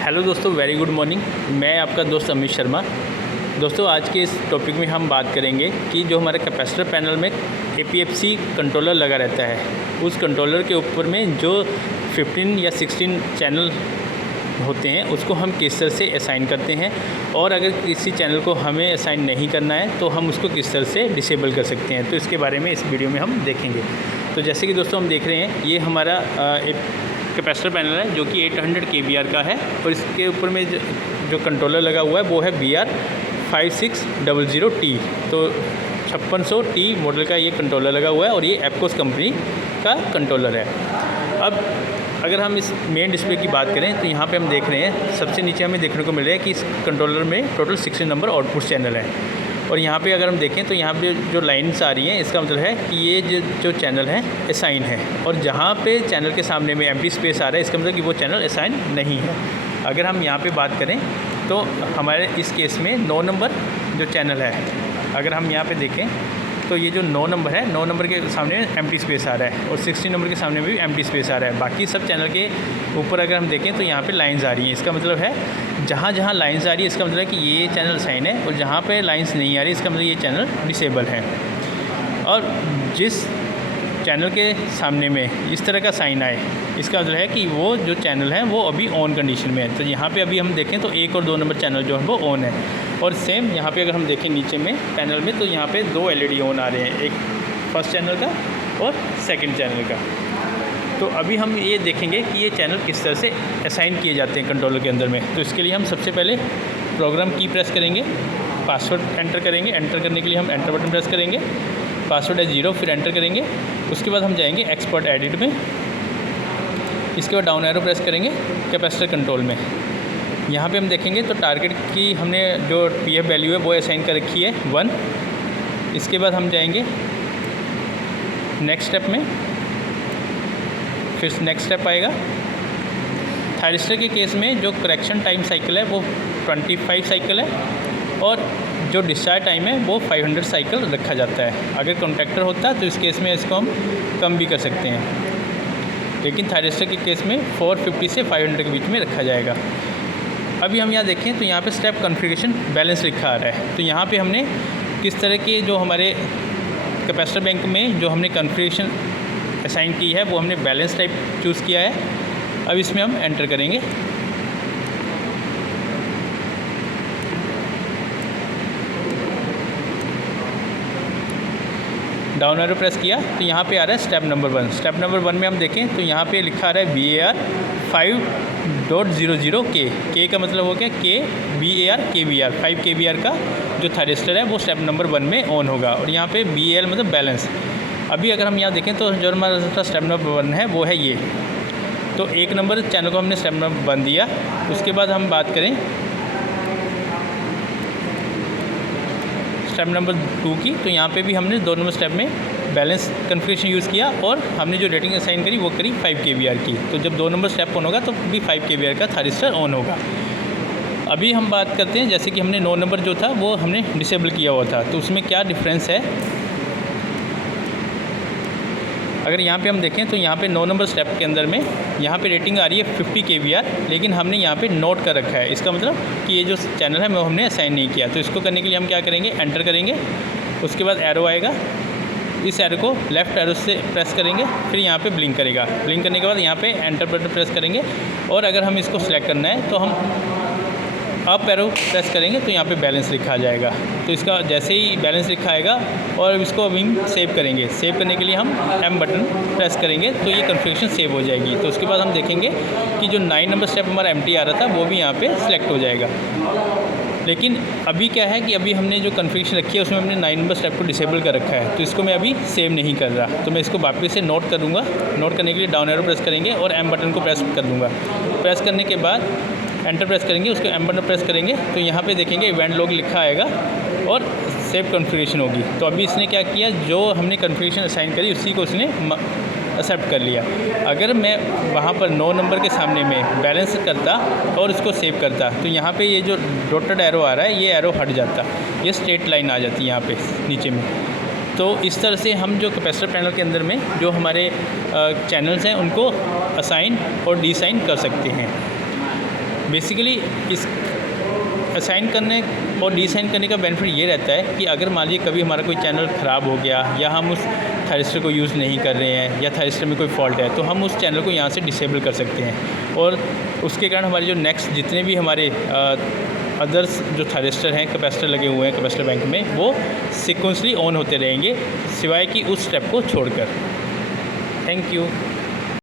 Hello दोस्तों, very good morning. मैं आपका दोस्त अमित शर्मा। दोस्तों, आज के इस टॉपिक में हम बात करेंगे कि जो हमारे कैपेसिटर पैनल में APFC कंट्रोलर लगा रहता है, उस कंट्रोलर के ऊपर में जो 15 या 16 चैनल होते हैं उसको हम किस तरह से असाइन करते हैं, और अगर किसी चैनल को हमें असाइन नहीं करना है तो हम उसको किस तरह से डिसेबल कर सकते हैं। तो इसके बारे में इस वीडियो में हम देखेंगे। तो जैसे कि दोस्तों हम देख रहे हैं, ये हमारा कैपेसिटर पैनल है जो कि 800 kVAR का है, और इसके ऊपर में जो कंट्रोलर लगा हुआ है वो है BR5600T। तो 5600T मॉडल का ये कंट्रोलर लगा हुआ है, और ये एप्कोस कंपनी का कंट्रोलर है। अब अगर हम इस मेन डिस्प्ले की बात करें तो यहाँ पे हम देख रहे हैं, सबसे नीचे हमें देखने को मिल रहा है कि इस कंट्रोलर में टोटल 16 नंबर आउटपुट चैनल है। और यहाँ पे अगर हम देखें तो यहाँ पे जो लाइन्स आ रही हैं, इसका मतलब है कि ये जो चैनल है असाइन है, और जहाँ पे चैनल के सामने में एम्प्टी स्पेस आ रहा है, इसका मतलब कि वो चैनल असाइन नहीं है। अगर हम यहाँ पे बात करें तो हमारे इस केस में 9 नंबर जो चैनल है, अगर हम यहाँ पे देखें तो ये जो 9 नंबर है, 9 नंबर के सामने एम्प्टी स्पेस आ रहा है, और 16 नंबर के सामने भी एम्प्टी स्पेस आ रहा है। बाकी सब चैनल के ऊपर अगर हम देखें तो यहाँ पे लाइंस आ रही हैं। इसका मतलब है जहाँ जहाँ लाइंस आ रही है, इसका मतलब है कि ये चैनल साइन है, और जहाँ पे लाइंस नहीं आ रही, इसका मतलब ये चैनल डिसेबल है। और जिस चैनल के सामने में इस तरह का साइन आए, इसका मतलब है कि वो जो चैनल है वो अभी ऑन कंडीशन में है। तो यहाँ पे अभी हम देखें तो 1 और 2 नंबर चैनल जो है वो ऑन है। और सेम यहाँ पे अगर हम देखें नीचे में पैनल में, तो यहाँ पे 2 LED ऑन आ रहे हैं, एक फर्स्ट चैनल का और सेकंड चैनल का। तो अभी हम ये देखेंगे कि ये चैनल किस तरह से असाइन किए जाते हैं कंट्रोलर के अंदर में। तो इसके लिए हम सबसे पहले प्रोग्राम की प्रेस करेंगे, पासवर्ड एंटर करेंगे। एंटर करने के लिए हम एंटर बटन प्रेस करेंगे, पासवर्ड है 0, फिर एंटर करेंगे। उसके बाद हम जाएंगे एक्सपोर्ट एडिट में, इसके बाद डाउन एरो प्रेस करेंगे कैपेसिटर कंट्रोल में। यहाँ पे हम देखेंगे तो टारगेट की हमने जो PF वैल्यू है वो असाइन कर रखी है 1। इसके बाद हम जाएंगे नेक्स्ट स्टेप में, फिर नेक्स्ट स्टेप आएगा। थायरिस्टर के केस में जो करेक्शन टाइम साइकिल है वो 25 साइकिल है, और जो डिस्चार्ज टाइम है वो 500 साइकिल रखा जाता है। अगर कॉन्टैक्टर होता तो इस केस में इसको हम कम भी कर सकते हैं, लेकिन थायरिस्टर के केस में 450 से 500 के बीच में रखा जाएगा। अभी हम यहाँ देखें तो यहाँ पे स्टेप कॉन्फ़िगरेशन बैलेंस लिखा आ रहा है। तो यहाँ पे हमने किस तरह के जो हमारे कैपेसिटर बैंक में जो हमने कॉन्फ़िगरेशन असाइन की है वो हमने बैलेंस टाइप चूज़ किया है। अब इसमें हम एंटर करेंगे। डाउन एरो प्रेस किया तो यहाँ पे आ रहा है स्टेप नंबर 1। स्टेप नंबर 1 में हम देखें तो यहाँ पे लिखा आ रहा है BAR 5.00K। K का मतलब हो गया BAR KVR 5 kVR का जो थायरिस्टर है वो स्टेप नंबर 1 में ऑन होगा, और यहाँ पे BAL मतलब बैलेंस। अभी अगर हम यहाँ देखें तो जो हमारा स्टेप नंबर 1 है वो है ये। तो 1 नंबर चैनल को हमने स्टेप नंबर 1 दिया। उसके बाद हम बात करें स्टेप नंबर 2 की, तो यहाँ पे भी हमने 2 नंबर स्टेप में बैलेंस कॉन्फ़िगरेशन यूज़ किया, और हमने जो रेटिंग असाइन करी वो करी 5 kVR की। तो जब 2 नंबर स्टेप ऑन होगा तो भी 5 kVR का थायरिस्टर ऑन होगा। अभी हम बात करते हैं, जैसे कि हमने 9 नंबर जो था वो हमने डिसेबल किया हुआ था, तो उसमें क्या डिफरेंस है। अगर यहाँ पे हम देखें तो यहाँ पे 9 नंबर स्टेप के अंदर में यहाँ पे रेटिंग आ रही है 50 kVR, लेकिन हमने यहाँ पे नोट कर रखा है। इसका मतलब कि ये जो चैनल है वो हमने असाइन नहीं किया। तो इसको करने के लिए हम क्या करेंगे, एंटर करेंगे। उसके बाद एरो आएगा, इस एरो को लेफ़्ट एरो से प्रेस करेंगे, फिर यहाँ पे ब्लिंक करेगा। ब्लिंक करने के बाद यहाँ पे एंटर बटन प्रेस करेंगे, और अगर हम इसको सिलेक्ट करना है तो हम अप एरो प्रेस करेंगे तो यहाँ पे बैलेंस लिखा आ जाएगा। तो इसका जैसे ही बैलेंस लिखा आएगा, और इसको अभी सेव करेंगे। सेव करने के लिए हम M बटन प्रेस करेंगे तो ये कॉन्फ़िगरेशन सेव हो जाएगी। तो उसके बाद हम देखेंगे कि जो 9 नंबर स्टेप हमारा एम्प्टी आ रहा था वो भी यहाँ पे सिलेक्ट हो जाएगा। लेकिन अभी क्या है कि अभी हमने जो कॉन्फ़िगरेशन रखी है उसमें हमने 9 नंबर स्टेप को डिसेबल कर रखा है, तो इसको मैं अभी सेव नहीं कर रहा। तो मैं इसको वापस से नोट करूँगा। नोट करने के लिए डाउन एरो प्रेस करेंगे और M बटन को प्रेस कर दूँगा। प्रेस करने के बाद एंटर प्रेस करेंगे, उसको M बटन प्रेस करेंगे तो यहाँ पे देखेंगे इवेंट लॉग लिखा आएगा और सेव कॉन्फ़िगरेशन होगी। तो अभी इसने क्या किया, जो हमने कॉन्फ़िगरेशन असाइन करी उसी को उसने एक्सेप्ट कर लिया। अगर मैं वहाँ पर 9 नंबर के सामने में बैलेंस करता और इसको सेव करता तो यहाँ पे ये जो डॉटेड एरो आ रहा है ये एरो हट जाता, ये स्ट्रेट लाइन आ जाती यहाँ पे नीचे में। तो इस तरह से हम जो कैपेसिटर पैनल के अंदर में जो हमारे चैनल्स हैं उनको असाइन और डिसाइन कर सकते हैं। बेसिकली इस असाइन करने और डिसाइन करने का बेनिफिट ये रहता है कि अगर मान लीजिए कभी हमारा कोई चैनल ख़राब हो गया या हम उस थायरिस्टर को यूज़ नहीं कर रहे हैं या थायरिस्टर में कोई फॉल्ट है, तो हम उस चैनल को यहाँ से डिसेबल कर सकते हैं और उसके कारण हमारे जो नेक्स्ट जितने भी हमारे अदर्स जो थायरिस्टर हैं, कैपेसिटर लगे हुए हैं कैपेसिटर बैंक में, वो सिक्वेंसली ऑन होते रहेंगे सिवाय कि उस स्टेप को छोड़कर। Thank you.